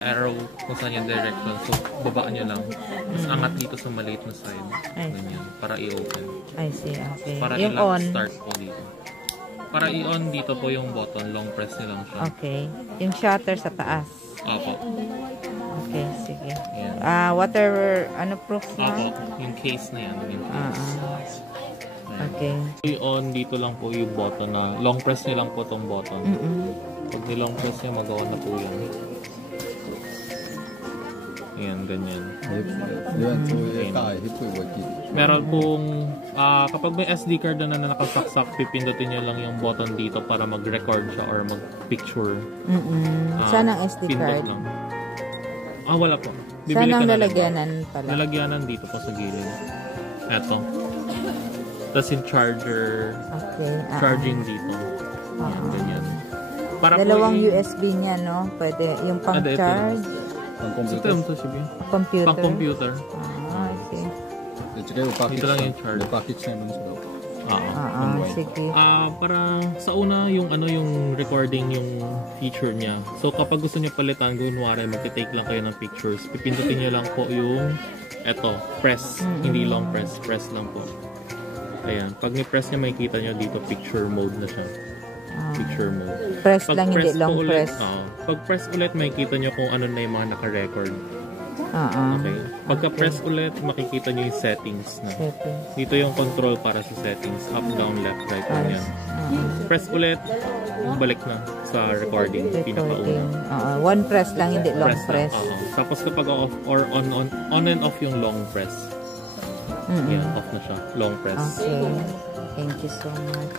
arrow kung saan yung direction. So, babaan nyo lang. Mas angat dito sa maliit na side. Ganyan. Para i-open. I see, okay. Para yung on. start po dito. Para i-on dito po yung button. Long press nyo lang siya. Okay. Yung shutter sa taas. Opo. Okay, sige. Yan. Water, proof na? Opo. Yung case na yan. Yung case. Okay. I-on dito lang po yung button na long press nyo lang po tong button. Pag nilong press nyo, magawa na po yan. Ayan, ganyan. Meron pong, kapag may SD card na nakasaksak, pipindutin nyo lang yung button dito para mag-record siya or mag-picture. Saan ang SD card? Lang. Wala po. Bibili saan ang ka lalagyanan pala? Lalagyanan dito po sa gilid. Eto. Tapos yung charger. Okay. Charging dito. Ayan, ganyan. Para dalawang po USB niya, no? Pwede. Yung pang-charge. Pang-computer. Computer. Pang-computer. Okay. Dito lang yung charge. Sige. Para sa una, yung yung recording, yung feature niya. So, kapag gusto niyo palitan, kunwari, mag-take lang kayo ng pictures. Pipindutin niyo lang po yung press. Hindi long press. Press lang po. Ayan. Pag ni-press niya, makikita niyo dito, picture mode na siya. Picture mode. Press lang, hindi long press. Pag press ulit, makikita nyo kung ano na yung mga naka-record. Okay. Pagka-press ulit, makikita nyo yung settings na. Dito yung control para sa settings. Up, down, left, right. Yan. Press ulit, balik na sa recording. Pinakauna. One press lang, hindi long press. Tapos kapag off or on and off yung long press. Yan, off na siya. Long press. Okay. Thank you so much.